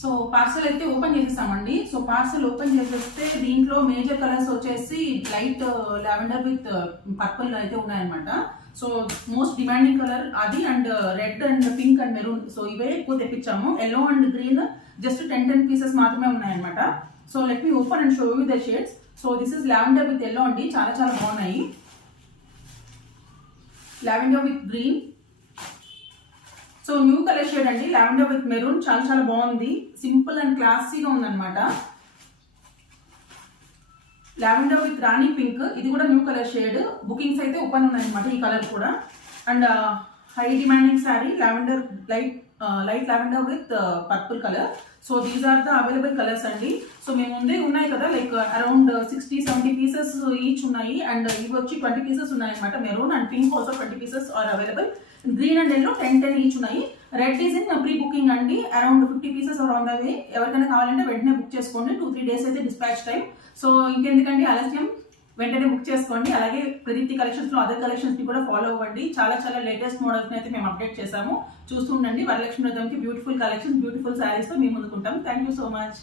So parcel అయితే open చేసేసామండి. So parcel open చేసేస్తే దీంట్లో మేజర్ కలర్స్ వచ్చేసి లైట్ లావెండర్ విత్ పర్పుల్ అయితే ఉన్నాయన్నమాట. సో మోస్ట్ డిమాండింగ్ కలర్ అది, and red and pink and maroon. So ఇవే ఎక్కువ తెప్పించాము. Yellow and green just 10 pieces మాత్రమే ఉన్నాయన్నమాట. So let me open and show you the shades. So this is lavender with yellow అండి, చాలా చాలా బాగున్నాయి. Lavender with green, so new colour shade అండి. లావెండర్ విత్ మెరూన్ చాలా చాలా బాగుంది, సింపుల్ అండ్ క్లాసీగా ఉందన్నమాట. లావెండర్ విత్ రాణి పింక్, ఇది కూడా న్యూ కలర్ షేడ్. బుకింగ్స్ అయితే ఓపెన్ ఉన్నాయన్నమాట ఈ కలర్ కూడా. And high demanding sari lavender light lavender with purple colour. So these are the available colours అండి. సో మేము ముందే ఉన్నాయి కదా, లైక్ అరౌండ్ 60-70 పీసెస్ ఈచ్ ఉన్నాయి. అండ్ ఇవి వచ్చి 20 పీసెస్ ఉన్నాయన్నమాట. Maroon and pink also 20 pieces are available. Green and yellow 10 each ఉన్నాయి. Red is in pre booking అండి, around 50 pieces are on the way. ఎవరికైనా కావాలంటే వెంటనే బుక్ చేసుకోండి. 2-3 డేస్ అయితే డిస్పాచ్ టైం. సో ఇంకెందుకండి ఆలస్యం, వెంటనే బుక్ చేసుకోండి. అలాగే ప్రదీప్తి కలెక్షన్స్ లో అదర్ కలెక్షన్స్ ని కూడా ఫాలో అవ్వండి. చాలా చాలా లేటెస్ట్ మోడల్స్ అయితే మేము అప్డేట్ చేసాము. చూస్తుండండి. వరలక్ష్మి వ్రతంకి బ్యూటిఫుల్ కలెక్షన్స్, బ్యూటిఫుల్ శారీస్ తో మేము ముందుకుంటాం. Thank you so much.